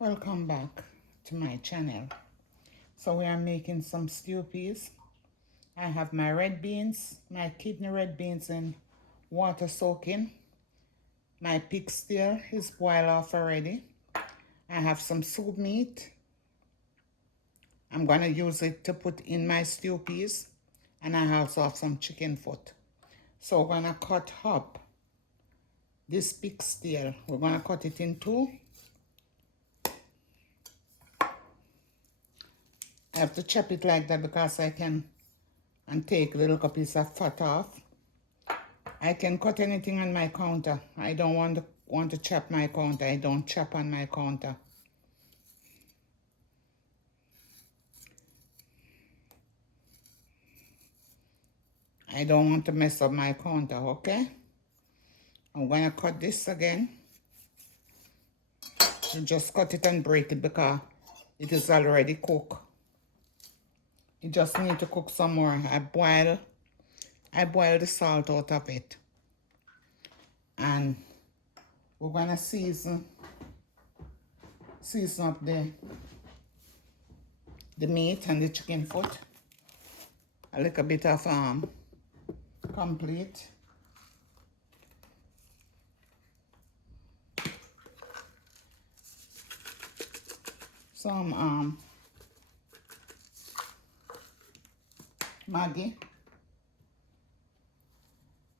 Welcome back to my channel. So we are making some stew peas. I have my red beans, my kidney red beans in water soaking. My pig steer is boiled off already. I have some soup meat. I'm going to use it to put in my stew peas. And I also have some chicken foot. So we're going to cut up this pig steer. We're going to cut it in two. I have to chop it like that because I can and take a little piece of fat off. I can cut anything on my counter. I don't want to chop my counter. I don't chop on my counter. I don't want to mess up my counter, okay? I'm going to cut this again. You just cut it and break it because it is already cooked. You just need to cook some more. I boil the salt out of it. And we're going to season up the meat and the chicken foot. A little bit of complete. Some Maggi,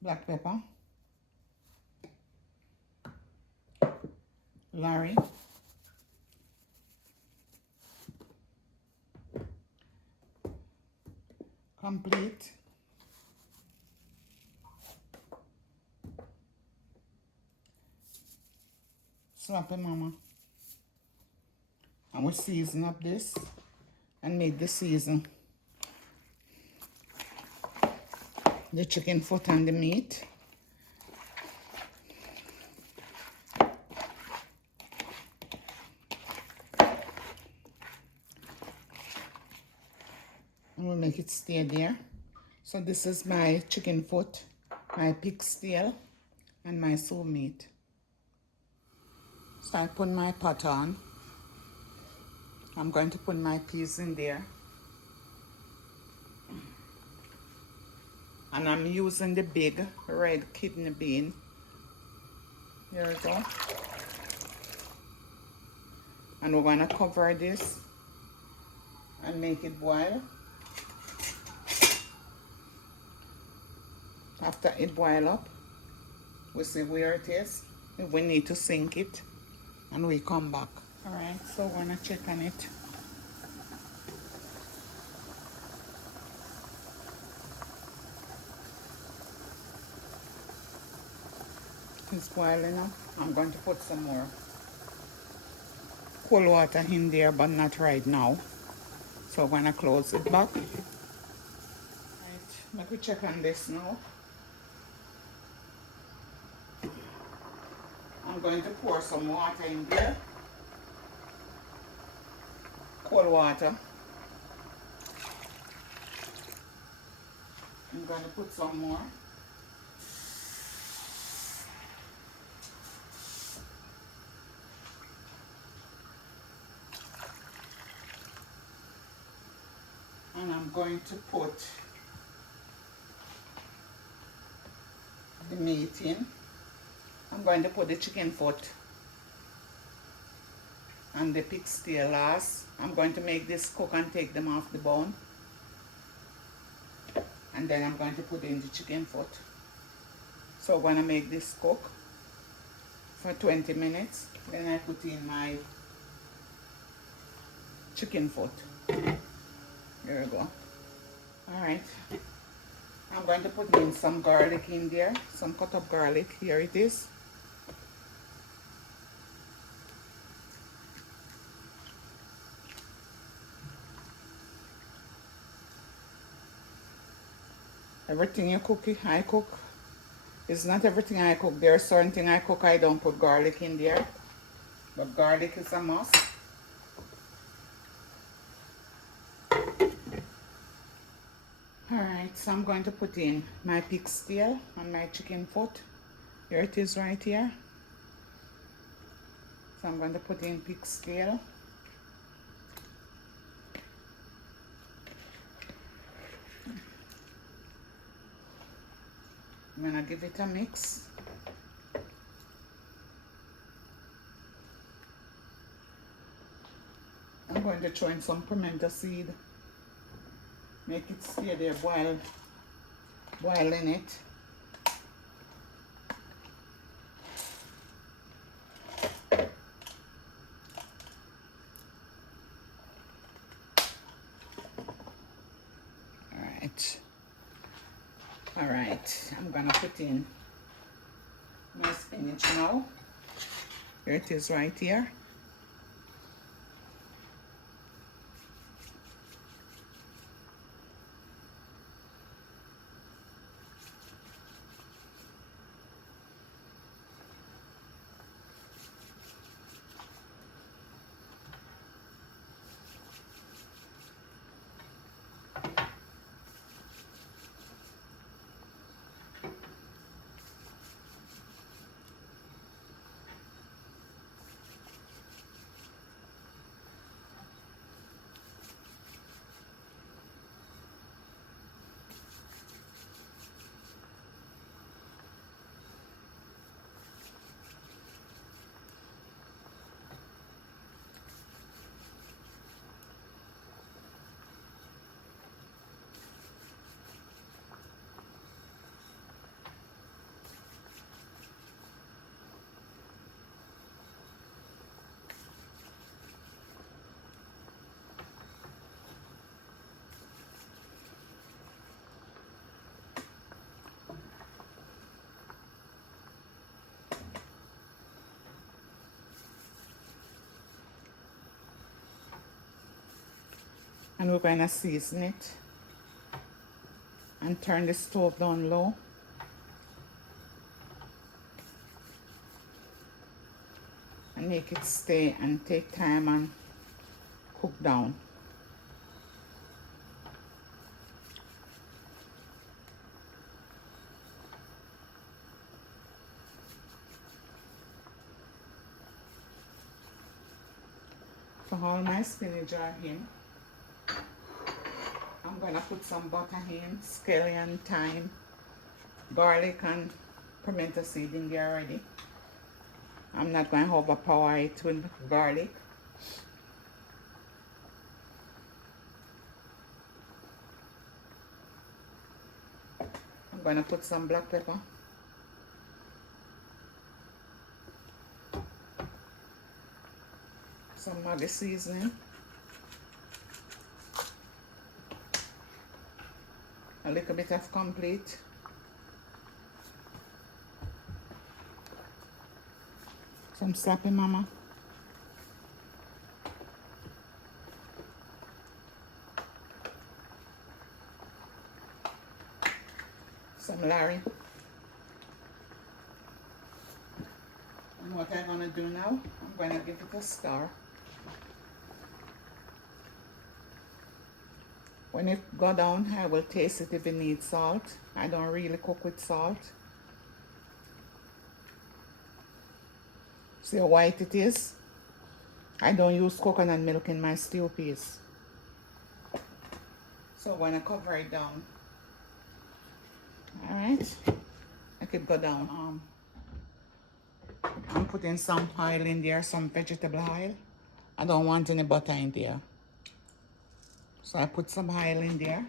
black pepper, Larry, complete, sloppy mama. And we season up this and make the season. The chicken foot and the meat. And we'll make it stay there. So this is my chicken foot, my pig's tail, and my soul meat. So I put my pot on. I'm going to put my peas in there. And I'm using the big red kidney bean. There we go. And we're going to cover this and make it boil. After it boil up, we see where it is. If we need to sink it, and we come back. All right, so we're going to check on it. It's boiling up. I'm going to put some more cold water in there, but not right now. So I'm going to close it back. Right, let me check on this now. I'm going to pour some water in there. Cold water. I'm going to put some more. And I'm going to put the meat in. I'm going to put the chicken foot and the pig's tail last. I'm going to make this cook and take them off the bone. And then I'm going to put in the chicken foot. So I'm going to make this cook for 20 minutes. Then I put in my chicken foot. There we go. All right. I'm going to put in some garlic in there. Some cut up garlic. Here it is. Everything you cook, I cook. It's not everything I cook. There are certain things I cook, I don't put garlic in there. But garlic is a must. Alright, so I'm going to put in my pig's tail and my chicken foot. Here it is right here. So I'm going to put in pig scale. I'm going to give it a mix. I'm going to throw in some pimento seed. Make it stay there boiling it. All right, I'm gonna put in my spinach now. Here it is right here. And we're going to season it and turn the stove down low. And make it stay and take time and cook down. So all my spinach are in. I'm gonna put some butter in, scallion, thyme, garlic and pimento seed in there already. I'm not going to overpower it with garlic. I'm going to put some black pepper. Some Maggi seasoning. A little bit of complete. Some Slappy Mama. Some Larry. And what I'm going to do now, I'm going to give it a stir. When it go down, I will taste it if it needs salt. I don't really cook with salt. See how white it is? I don't use coconut milk in my stew peas. So when I cover it down, all right, I could go down. I'm putting some oil in there, some vegetable oil. I don't want any butter in there. So I put some oil in there.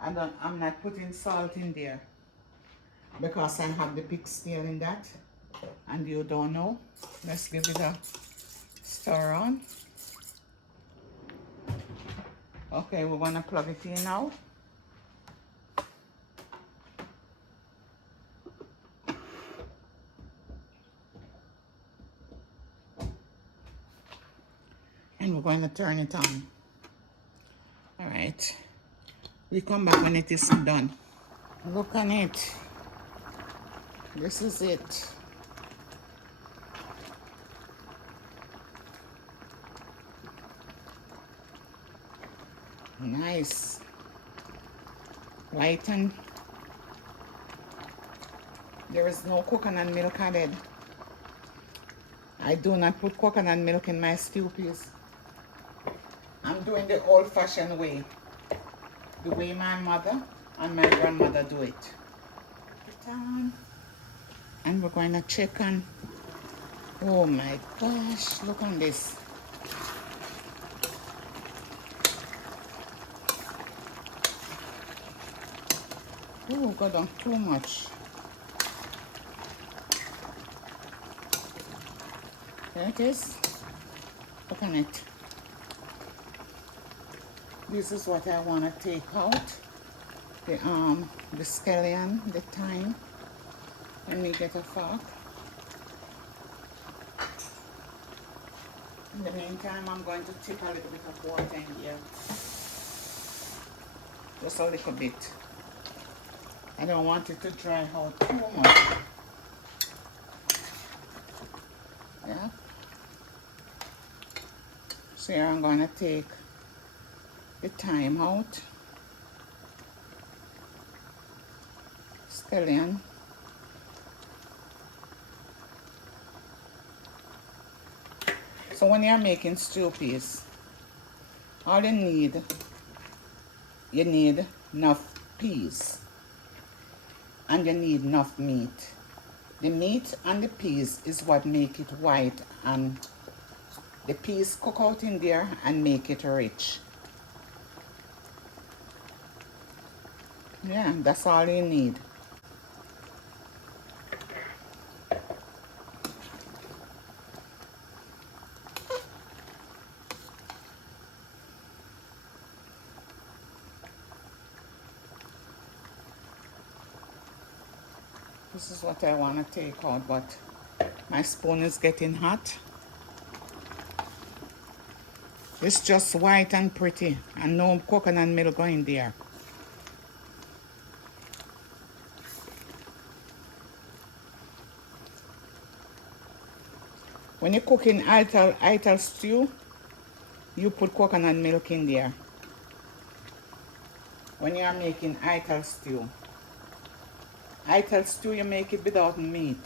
I'm not putting salt in there because I have the pig steel in that. And you don't know. Let's give it a stir on. Okay, we're gonna plug it in now. And we're going to turn it on. All right. We come back when it is done. Look on it. This is it. Nice. Lighten There is no coconut milk added. I do not put coconut milk in my stew peas. I'm doing the old-fashioned way, the way my mother and my grandmother do it. Put it on. And we're going to check on. Oh my gosh, look on this. Oh, got on too much. There it is. Look on it. This is what I want to take out. The scallion, the thyme. Let me get a fork. In the meantime, I'm going to tip a little bit of water in here. Just a little bit. I don't want it to dry out too much. Yeah. So here I'm going to take the thyme out. Scallion. So when you're making stew peas, all you need enough peas and you need enough meat. The meat and the peas is what make it white, and the peas cook out in there and make it rich. Yeah, that's all you need. This is what I want to take out, but my spoon is getting hot. It's just white and pretty, and no coconut milk going there. When you're cooking ital stew, you put coconut milk in there. When you are making ital stew. Ital stew, you make it without meat.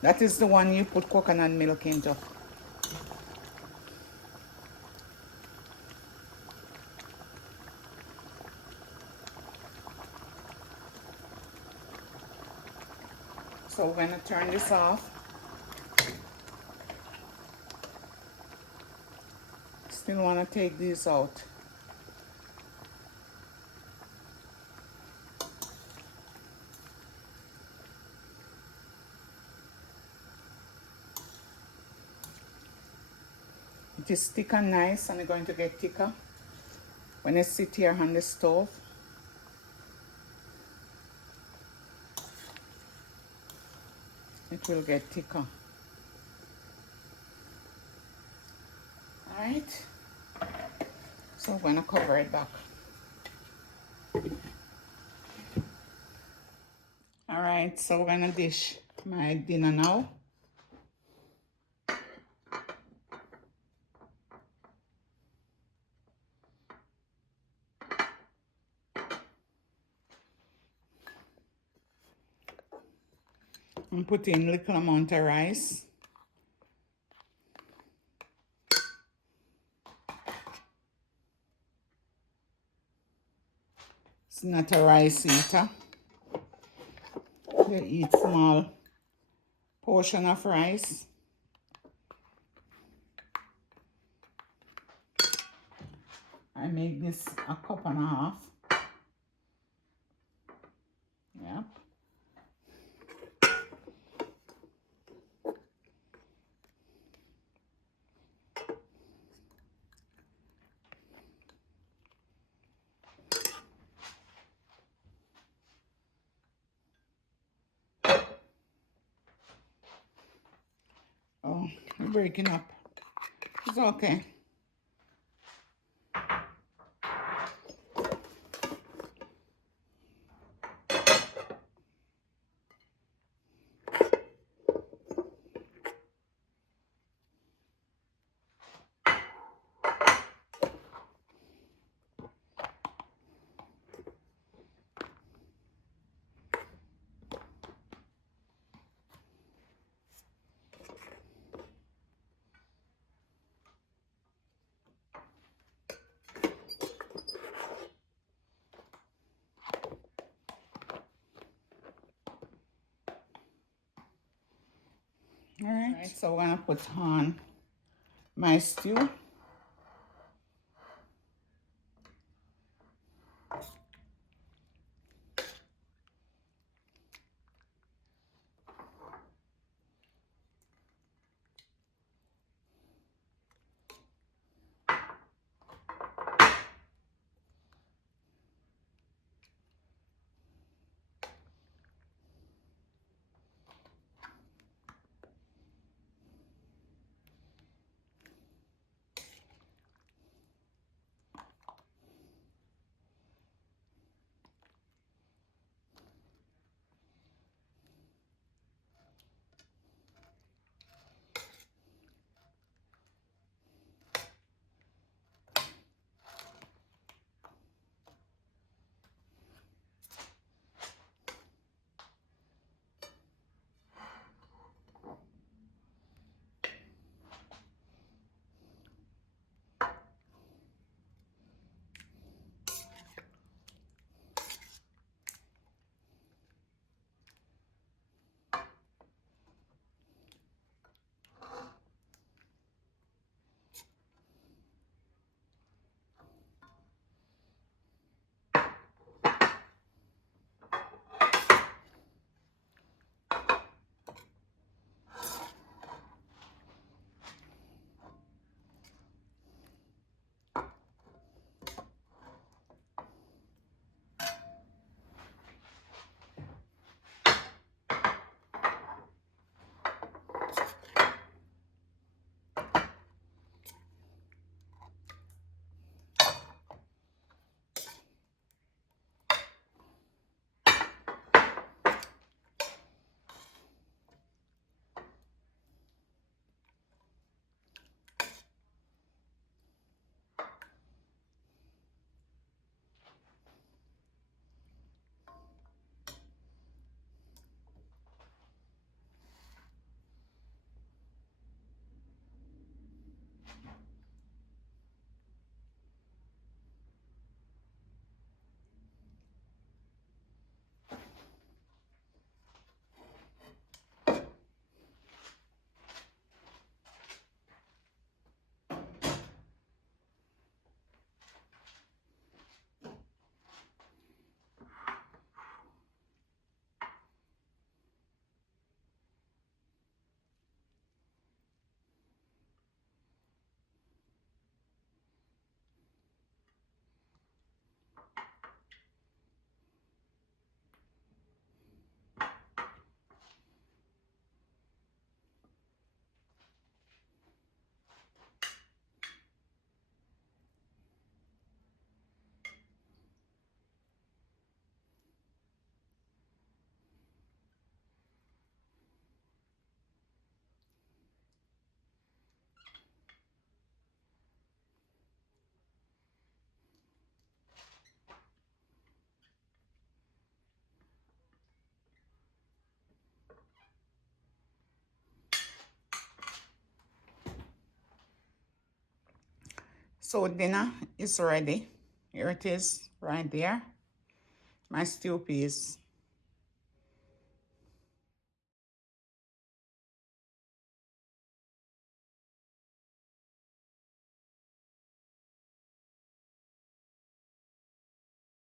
That is the one you put coconut milk into. So we're going to turn this off. Still want to take these out. It is thick and nice, and it's going to get thicker when it sit here on the stove. It will get thicker. Alright, so I'm going to cover it back. Alright, so we're going to dish my dinner now. I'm putting a little amount of rice. It's not a rice eater. They eat small portion of rice. I make this a cup and a half. Yep. Oh, you're breaking up. It's okay. All right, so we're gonna put on my stew. So dinner is ready. Here it is right there. My stew peas.